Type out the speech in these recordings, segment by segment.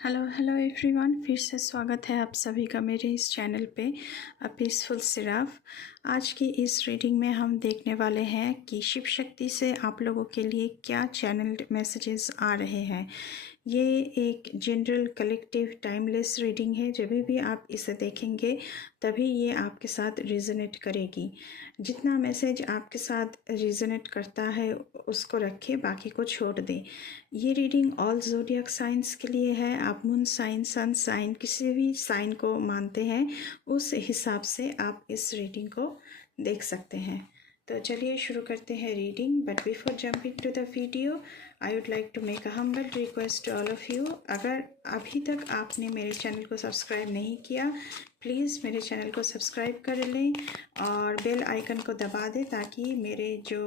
Hello hello everyone, फिर से स्वागत है आप सभी का मेरे इस चैनल पे अ पीसफुल सिराफ। आज की इस रीडिंग में हम देखने वाले हैं कि शिव शक्ति से आप लोगों के लिए क्या चैनल्ड मैसेजेस आ रहे हैं। ये एक जनरल कलेक्टिव टाइमलेस रीडिंग है। जब भी आप इसे देखेंगे तभी ये आपके साथ रिजोनेट करेगी। जितना मैसेज आपके साथ रिजोनेट करता है उसको रखें, बाकी को छोड़ दें। ये रीडिंग ऑल ज़ोडियक साइंस के लिए है। आप मून साइन, सन साइन, किसी भी साइन को मानते हैं उस हिसाब से आप इस रीडिंग को देख सकते हैं। तो चलिए शुरू करते हैं reading. But before jumping to the video I would like to make a humble request to all of you. अगर अभी तक आपने मेरे चैनल को सब्सक्राइब नहीं किया, प्लीज़ मेरे चैनल को सब्सक्राइब कर लें और बेल आइकन को दबा दें ताकि मेरे जो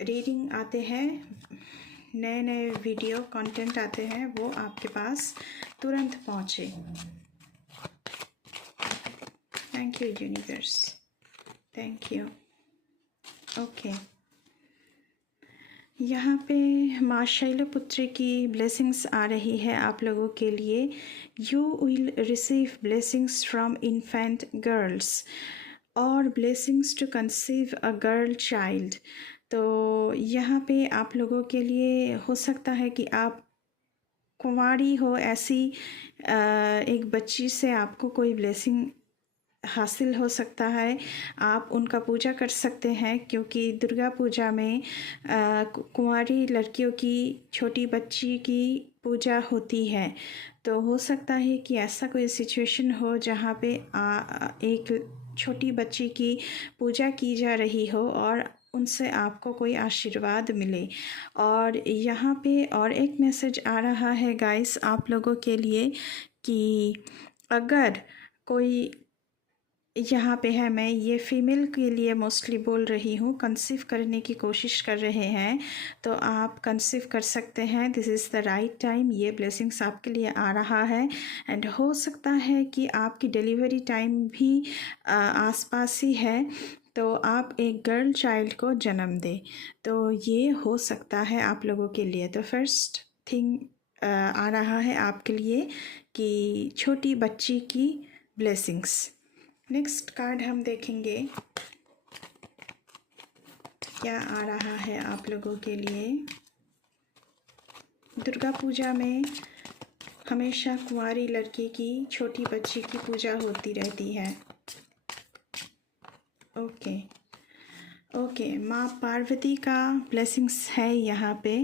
रीडिंग आते हैं, नए नए वीडियो कंटेंट आते हैं, वो आपके पास तुरंत पहुँचे। Thank you universe, thank you. Okay, यहाँ पे माँ शैलपुत्री की ब्लेसिंग्स आ रही है आप लोगों के लिए। You will receive blessings from infant girls और blessings to conceive a girl child. तो यहाँ पे आप लोगों के लिए हो सकता है कि आप कुंवारी हो, ऐसी एक बच्ची से आपको कोई ब्लेसिंग हासिल हो सकता है। आप उनका पूजा कर सकते हैं क्योंकि दुर्गा पूजा में कुंवारी लड़कियों की, छोटी बच्ची की पूजा होती है। तो हो सकता है कि ऐसा कोई सिचुएशन हो जहाँ पे एक छोटी बच्ची की पूजा की जा रही हो और उनसे आपको कोई आशीर्वाद मिले। और यहाँ पे और एक मैसेज आ रहा है गाइस आप लोगों के लिए कि अगर कोई यहाँ पे है, मैं ये फीमेल के लिए मोस्टली बोल रही हूँ, कंसीव करने की कोशिश कर रहे हैं तो आप कंसीव कर सकते हैं। This is the right time. ये ब्लेसिंग्स आपके लिए आ रहा है एंड हो सकता है कि आपकी डिलीवरी टाइम भी आसपास ही है, तो आप एक गर्ल चाइल्ड को जन्म दें। तो ये हो सकता है आप लोगों के लिए। तो फर्स्ट थिंग आ रहा है आपके लिए कि छोटी बच्ची की ब्लेसिंग्स। नेक्स्ट कार्ड हम देखेंगे क्या आ रहा है आप लोगों के लिए। दुर्गा पूजा में हमेशा कुंवारी लड़की की, छोटी बच्ची की पूजा होती रहती है। ओके, माँ पार्वती का ब्लेसिंग्स है यहाँ पे।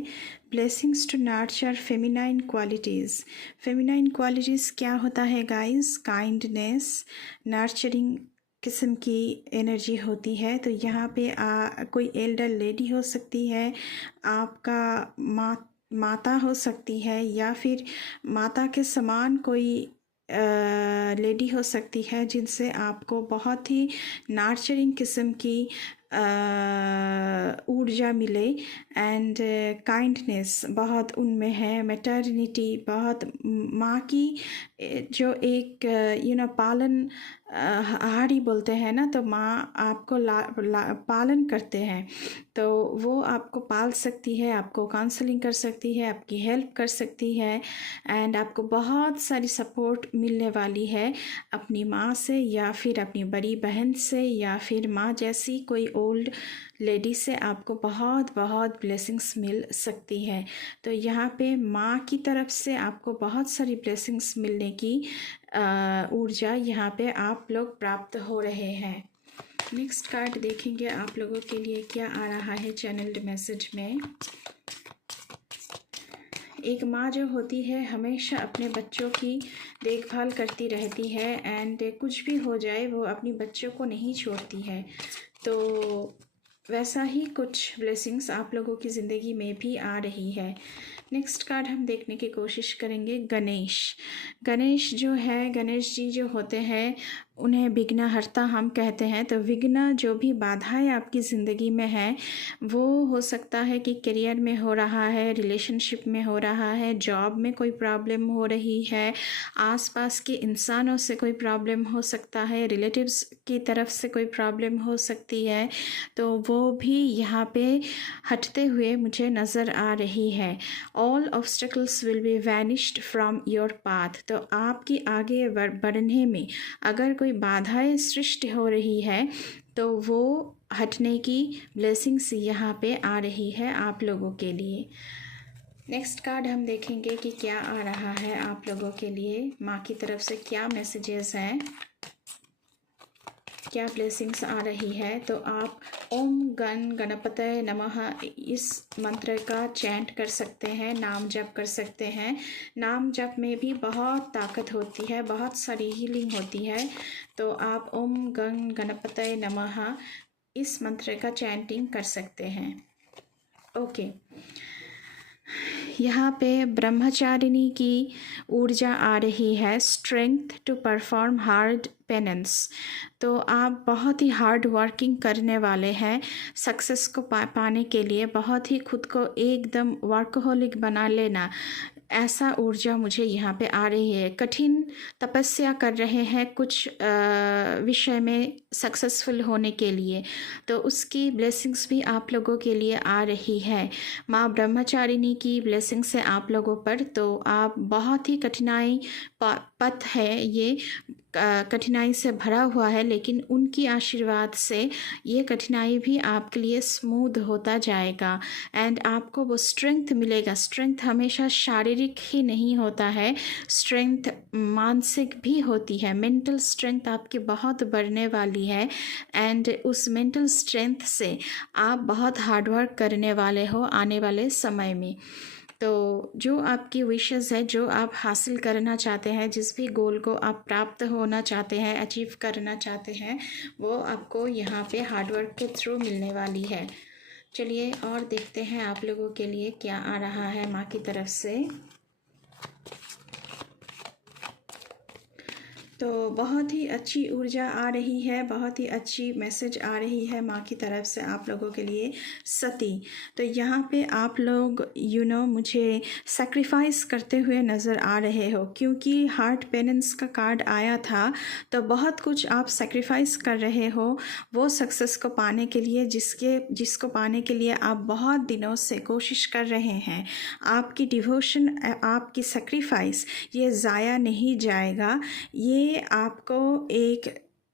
Blessings to nurture feminine qualities. Feminine qualities क्या होता है गाइस? काइंडनेस, नर्चरिंग किस्म की एनर्जी होती है। तो यहाँ पे कोई एल्डर लेडी हो सकती है, आपका माता हो सकती है, या फिर माता के समान कोई लेडी हो सकती है जिनसे आपको बहुत ही नर्चरिंग किस्म की ऊर्जा मिले एंड काइंडनेस बहुत उनमें है। मैटरनिटी, बहुत माँ की जो एक पालन हाड़ी बोलते हैं ना, तो माँ आपको पालन करते हैं, तो वो आपको पाल सकती है, आपको काउंसलिंग कर सकती है, आपकी हेल्प कर सकती है एंड आपको बहुत सारी सपोर्ट मिलने वाली है अपनी माँ से, या फिर अपनी बड़ी बहन से, या फिर माँ जैसी कोई ओल्ड लेडी से आपको बहुत बहुत ब्लेसिंग्स मिल सकती है। तो यहाँ पे माँ की तरफ से आपको बहुत सारी ब्लेसिंग्स मिलने की ऊर्जा यहाँ पे आप लोग प्राप्त हो रहे हैं। नेक्स्ट कार्ड देखेंगे आप लोगों के लिए क्या आ रहा है चैनल्ड मैसेज में। एक माँ जो होती है हमेशा अपने बच्चों की देखभाल करती रहती है एंड कुछ भी हो जाए वो अपनी बच्चों को नहीं छोड़ती है। तो वैसा ही कुछ ब्लेसिंग्स आप लोगों की ज़िंदगी में भी आ रही है। नेक्स्ट कार्ड हम देखने की कोशिश करेंगे गणेश। गणेश जो है, गणेश जी जो होते हैं उन्हें विघ्नहर्ता हम कहते हैं। तो विघ्न जो भी बाधाएं आपकी ज़िंदगी में हैं, वो हो सकता है कि करियर में हो रहा है, रिलेशनशिप में हो रहा है, जॉब में कोई प्रॉब्लम हो रही है, आसपास के इंसानों से कोई प्रॉब्लम हो सकता है, रिलेटिव्स की तरफ से कोई प्रॉब्लम हो सकती है। तो वो भी यहाँ पे हटते हुए मुझे नज़र आ रही है। All obstacles will be vanished from your path. तो आपकी आगे बढ़ने में अगर कोई बाधाएं सृष्टि हो रही है तो वो हटने की ब्लेसिंग्स यहाँ पे आ रही है आप लोगों के लिए। नेक्स्ट कार्ड हम देखेंगे कि क्या आ रहा है आप लोगों के लिए, माँ की तरफ से क्या मैसेजेस हैं, क्या ब्लेसिंग्स आ रही है। तो आप ओम गण गणपतये नमः इस मंत्र का चैंट कर सकते हैं, नाम जप कर सकते हैं। नाम जप में भी बहुत ताकत होती है, बहुत सारी हीलिंग होती है। तो आप ओम गण गणपतये नमः इस मंत्र का चैंटिंग कर सकते हैं। ओके, यहाँ पे ब्रह्मचारिणी की ऊर्जा आ रही है, strength to perform hard penance. तो आप बहुत ही हार्ड वर्किंग करने वाले हैं, सक्सेस को पाने के लिए बहुत ही खुद को एकदम वर्कहोलिक बना लेना, ऐसा ऊर्जा मुझे यहाँ पे आ रही है। कठिन तपस्या कर रहे हैं कुछ विषय में सक्सेसफुल होने के लिए, तो उसकी ब्लेसिंग्स भी आप लोगों के लिए आ रही है। माँ ब्रह्मचारिणी की ब्लेसिंग से आप लोगों पर, तो आप बहुत ही कठिनाई पथ है ये, कठिनाई से भरा हुआ है, लेकिन उनकी आशीर्वाद से ये कठिनाई भी आपके लिए स्मूथ होता जाएगा एंड आपको वो स्ट्रेंथ मिलेगा। स्ट्रेंथ हमेशा शारीरिक ही नहीं होता है, स्ट्रेंथ मानसिक भी होती है। मेंटल स्ट्रेंथ आपकी बहुत बढ़ने वाली है एंड उस मेंटल स्ट्रेंथ से आप बहुत हार्डवर्क करने वाले हो आने वाले समय में। तो जो आपकी विशेस है, जो आप हासिल करना चाहते हैं, जिस भी गोल को आप प्राप्त होना चाहते हैं, अचीव करना चाहते हैं, वो आपको यहाँ पे हार्डवर्क के थ्रू मिलने वाली है। चलिए और देखते हैं आप लोगों के लिए क्या आ रहा है माँ की तरफ से। तो बहुत ही अच्छी ऊर्जा आ रही है, बहुत ही अच्छी मैसेज आ रही है माँ की तरफ से आप लोगों के लिए। सती, तो यहाँ पे आप लोग मुझे सेक्रीफाइस करते हुए नज़र आ रहे हो, क्योंकि हार्ट पेनेंस का कार्ड आया था। तो बहुत कुछ आप सेक्रीफाइस कर रहे हो वो सक्सेस को पाने के लिए, जिसको पाने के लिए आप बहुत दिनों से कोशिश कर रहे हैं। आपकी डिवोशन, आपकी सेक्रीफाइस ये ज़ाया नहीं जाएगा, ये आपको एक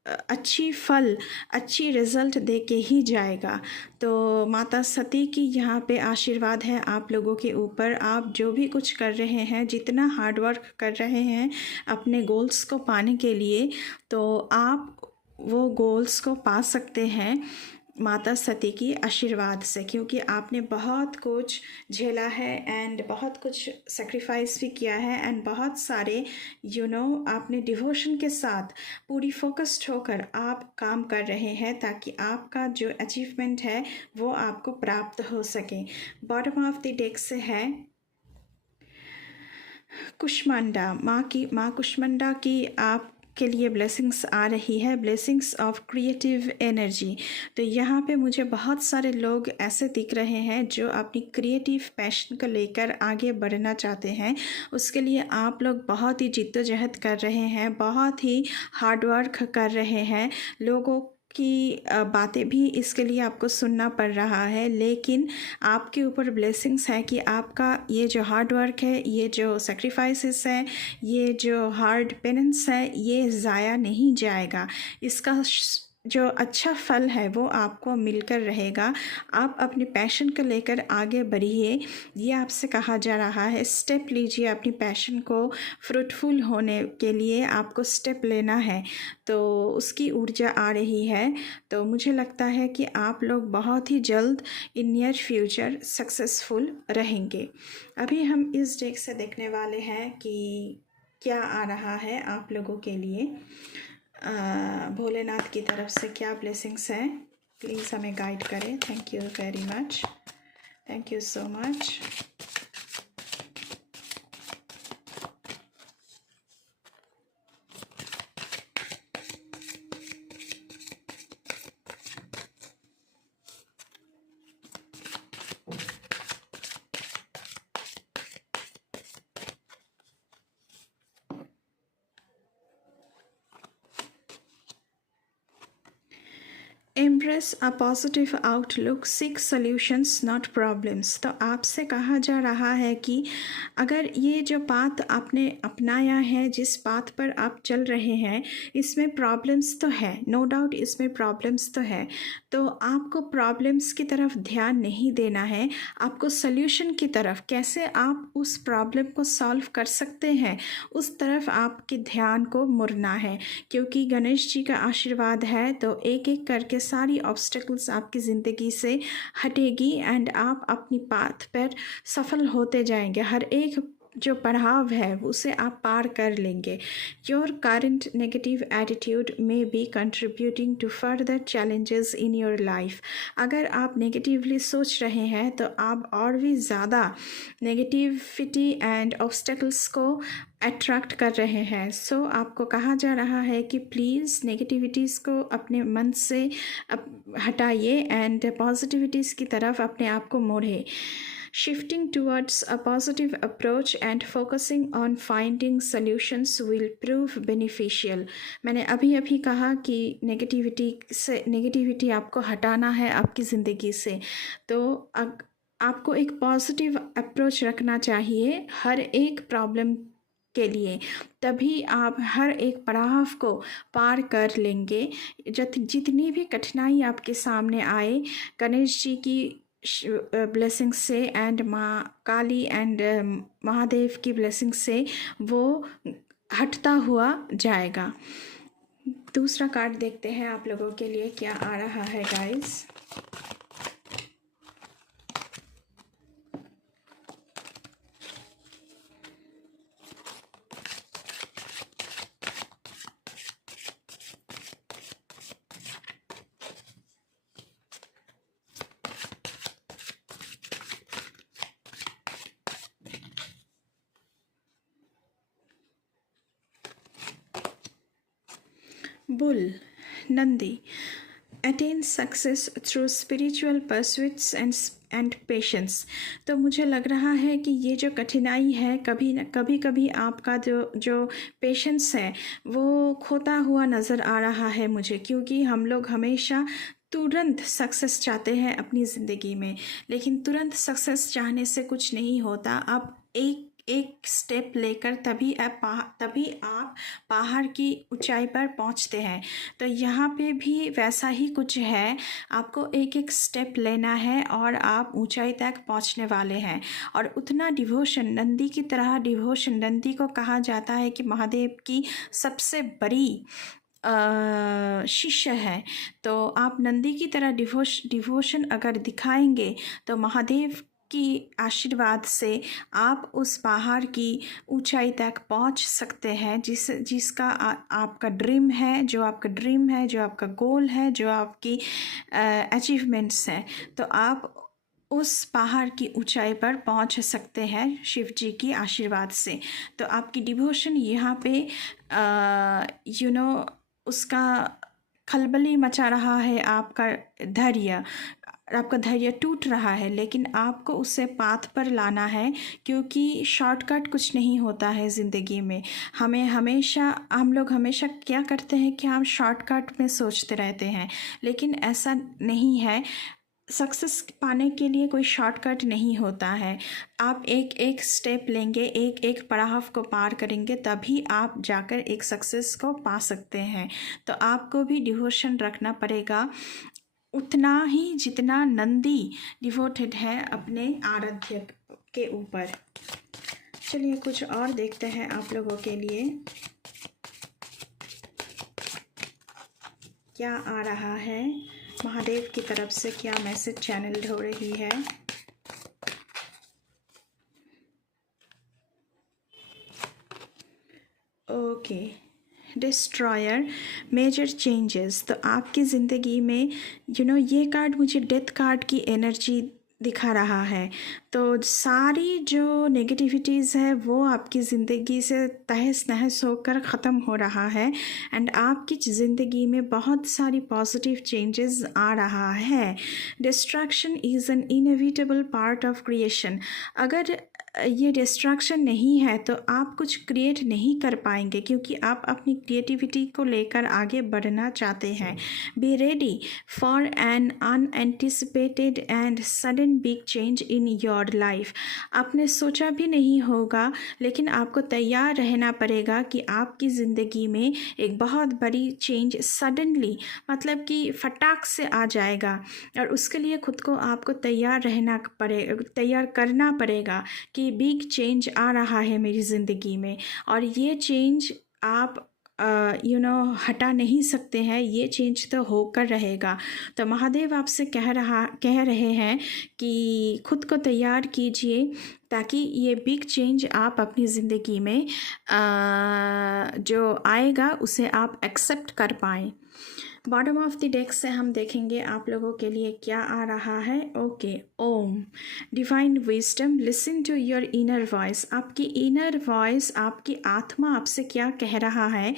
अच्छी फल, अच्छी रिज़ल्ट दे के ही जाएगा। तो माता सती की यहाँ पे आशीर्वाद है आप लोगों के ऊपर। आप जो भी कुछ कर रहे हैं, जितना हार्डवर्क कर रहे हैं अपने गोल्स को पाने के लिए, तो आप वो गोल्स को पा सकते हैं माता सती की आशीर्वाद से, क्योंकि आपने बहुत कुछ झेला है एंड बहुत कुछ सेक्रीफाइस भी किया है एंड बहुत सारे आपने डिवोशन के साथ पूरी फोकस्ड होकर आप काम कर रहे हैं, ताकि आपका जो अचीवमेंट है वो आपको प्राप्त हो सके। बॉटम ऑफ द डेक से है कुष्मांडा, माँ कुष्मांडा की आप के लिए ब्लेसिंग्स आ रही है, ब्लेसिंग्स ऑफ क्रिएटिव एनर्जी। तो यहाँ पे मुझे बहुत सारे लोग ऐसे दिख रहे हैं जो अपनी क्रिएटिव पैशन को लेकर आगे बढ़ना चाहते हैं। उसके लिए आप लोग बहुत ही जिद्दोजहद कर रहे हैं, बहुत ही हार्डवर्क कर रहे हैं, लोगों की बातें भी इसके लिए आपको सुनना पड़ रहा है, लेकिन आपके ऊपर ब्लेसिंग्स है कि आपका ये जो हार्ड वर्क है, ये जो सेक्रीफाइसेस है, ये जो हार्ड पेनेंस है, ये ज़ाया नहीं जाएगा। इसका जो अच्छा फल है वो आपको मिलकर रहेगा। आप अपनी पैशन को लेकर आगे बढ़िए, ये आपसे कहा जा रहा है। स्टेप लीजिए, अपनी पैशन को फ्रूटफुल होने के लिए आपको स्टेप लेना है, तो उसकी ऊर्जा आ रही है। तो मुझे लगता है कि आप लोग बहुत ही जल्द इन नियर फ्यूचर सक्सेसफुल रहेंगे। अभी हम इस डेक से देखने वाले हैं कि क्या आ रहा है आप लोगों के लिए, भोलेनाथ की तरफ से क्या ब्लेसिंग्स हैं। प्लीज़ हमें गाइड करें। Thank you very much, thank you so much. Embrace a positive outlook, seek solutions not problems. तो आपसे कहा जा रहा है कि अगर ये जो पाथ आपने अपनाया है, जिस पाथ पर आप चल रहे हैं, इसमें प्रॉब्लम्स तो है, नो डाउट इसमें प्रॉब्लम्स तो है, तो आपको प्रॉब्लम्स की तरफ ध्यान नहीं देना है, आपको सॉल्यूशन की तरफ, कैसे आप उस प्रॉब्लम को सॉल्व कर सकते हैं, उस तरफ आपके ध्यान को मुड़ना है। क्योंकि गणेश जी का आशीर्वाद है तो एक एक करके सारी ऑब्स्टेकल्स आपकी ज़िंदगी से हटेगी एंड आप अपनी पाथ पर सफल होते जाएंगे। हर एक जो पड़ाव है उसे आप पार कर लेंगे। Your current negative attitude may be contributing to further challenges in your life. अगर आप नेगेटिवली सोच रहे हैं तो आप और भी ज़्यादा नेगेटिविटी एंड ऑब्स्टेकल्स को अट्रैक्ट कर रहे हैं। सो आपको कहा जा रहा है कि प्लीज़ नेगेटिविटीज़ को अपने मन से हटाइए एंड पॉजिटिविटीज़ की तरफ अपने आप को मोड़े। Shifting towards a positive approach and focusing on finding solutions will prove beneficial। मैंने अभी कहा कि नेगेटिविटी आपको हटाना है आपकी ज़िंदगी से, तो आपको एक पॉजिटिव अप्रोच रखना चाहिए हर एक प्रॉब्लम के लिए, तभी आप हर एक पड़ाव को पार कर लेंगे। जितनी भी कठिनाई आपके सामने आए, गणेश जी की ब्लेसिंग से एंड माँ काली एंड महादेव की ब्लेसिंग से वो हटता हुआ जाएगा। दूसरा कार्ड देखते हैं आप लोगों के लिए क्या आ रहा है guys. Bull, Nandi, attain success through spiritual pursuits and patience। तो मुझे लग रहा है कि ये जो कठिनाई है, कभी आपका जो पेशेंस है वो खोता हुआ नज़र आ रहा है मुझे, क्योंकि हम लोग हमेशा तुरंत सक्सेस चाहते हैं अपनी ज़िंदगी में, लेकिन तुरंत सक्सेस चाहने से कुछ नहीं होता। आप एक स्टेप लेकर तभी आप पहाड़ की ऊंचाई पर पहुंचते हैं। तो यहाँ पे भी वैसा ही कुछ है, आपको एक एक स्टेप लेना है और आप ऊंचाई तक पहुंचने वाले हैं। और उतना डिवोशन, नंदी की तरह डिवोशन, नंदी को कहा जाता है कि महादेव की सबसे बड़ी शिष्य है। तो आप नंदी की तरह डिवोशन अगर दिखाएंगे तो महादेव की आशीर्वाद से आप उस पहाड़ की ऊंचाई तक पहुंच सकते हैं, जिसका आपका ड्रीम है, जो आपका गोल है, जो आपकी अचीवमेंट्स हैं। तो आप उस पहाड़ की ऊंचाई पर पहुंच सकते हैं शिव जी की आशीर्वाद से। तो आपकी डिवोशन यहाँ पे उसका खलबली मचा रहा है, आपका धैर्य टूट रहा है, लेकिन आपको उसे पाथ पर लाना है, क्योंकि शॉर्टकट कुछ नहीं होता है ज़िंदगी में। हम लोग हमेशा क्या करते हैं कि हम शॉर्टकट में सोचते रहते हैं, लेकिन ऐसा नहीं है। सक्सेस पाने के लिए कोई शॉर्टकट नहीं होता है। आप एक एक स्टेप लेंगे, एक एक पड़ाव को पार करेंगे, तभी आप जाकर एक सक्सेस को पा सकते हैं। तो आपको भी डिवोशन रखना पड़ेगा उतना ही जितना नंदी डिवोटेड है अपने आराध्य के ऊपर। चलिए कुछ और देखते हैं आप लोगों के लिए क्या आ रहा है, महादेव की तरफ से क्या मैसेज चैनल हो रही है। Okay, destroyer, major changes. तो आपकी ज़िंदगी में ये कार्ड मुझे डेथ कार्ड की एनर्जी दिखा रहा है। तो सारी जो नेगेटिविटीज़ है वो आपकी ज़िंदगी से तहस नहस होकर ख़त्म हो रहा है एंड आपकी ज़िंदगी में बहुत सारी पॉजिटिव चेंजेस आ रहा है। Distraction is an inevitable part of creation. अगर ये डिस्ट्रैक्शन नहीं है तो आप कुछ क्रिएट नहीं कर पाएंगे, क्योंकि आप अपनी क्रिएटिविटी को लेकर आगे बढ़ना चाहते हैं। Be ready for an unanticipated and sudden big change in your life. आपने सोचा भी नहीं होगा, लेकिन आपको तैयार रहना पड़ेगा कि आपकी ज़िंदगी में एक बहुत बड़ी चेंज सडनली, मतलब कि फटाक से आ जाएगा, और उसके लिए खुद को आपको तैयार करना पड़ेगा कि बिग चेंज आ रहा है मेरी ज़िंदगी में, और ये चेंज आप हटा नहीं सकते हैं, ये चेंज तो होकर रहेगा। तो महादेव आपसे कह रहे हैं कि खुद को तैयार कीजिए, ताकि ये बिग चेंज आप अपनी ज़िंदगी में जो आएगा उसे आप एक्सेप्ट कर पाएँ। बॉटम ऑफ द डेक से हम देखेंगे आप लोगों के लिए क्या आ रहा है। Okay, Om divine wisdom, listen to your inner voice. आपकी इनर वॉइस, आपकी आत्मा आपसे क्या कह रहा है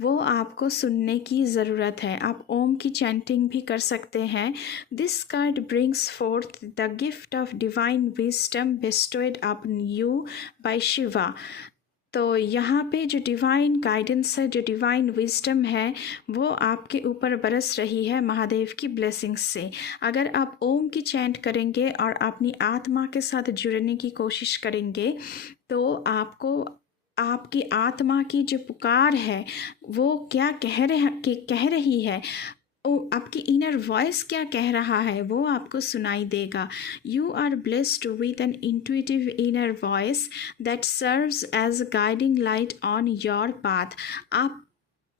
वो आपको सुनने की ज़रूरत है। आप ओम की चैंटिंग भी कर सकते हैं। This card brings forth the gift of divine wisdom bestowed upon you by Shiva. तो यहाँ पे जो डिवाइन गाइडेंस है, जो डिवाइन विजडम है, वो आपके ऊपर बरस रही है महादेव की ब्लेसिंग्स से। अगर आप ओम की चैंट करेंगे और अपनी आत्मा के साथ जुड़ने की कोशिश करेंगे तो आपको आपकी आत्मा की जो पुकार है वो क्या कह रही है, आपकी इनर वॉइस क्या कह रहा है वो आपको सुनाई देगा। You are blessed with an intuitive inner voice that serves as guiding light on your path.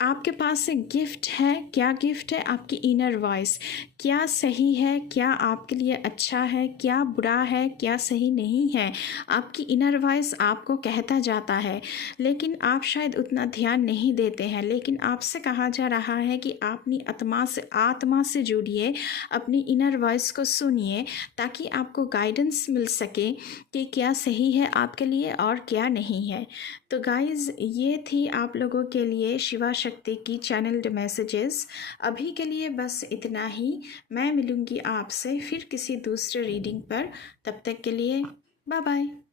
आपके पास एक गिफ्ट है। क्या गिफ्ट है? आपकी इनर वॉइस। क्या सही है, क्या आपके लिए अच्छा है, क्या बुरा है, क्या सही नहीं है, आपकी इनर वॉइस आपको कहता जाता है, लेकिन आप शायद उतना ध्यान नहीं देते हैं। लेकिन आपसे कहा जा रहा है कि आप अपनी आत्मा से जुड़िए, अपनी इनर वॉइस को सुनिए, ताकि आपको गाइडेंस मिल सके कि क्या सही है आपके लिए और क्या नहीं है। तो गाइज़, ये थी आप लोगों के लिए शिवा शक्ति की चैनल्ड मैसेजेस। अभी के लिए बस इतना ही। मैं मिलूँगी आपसे फिर किसी दूसरे रीडिंग पर। तब तक के लिए बाय बाय।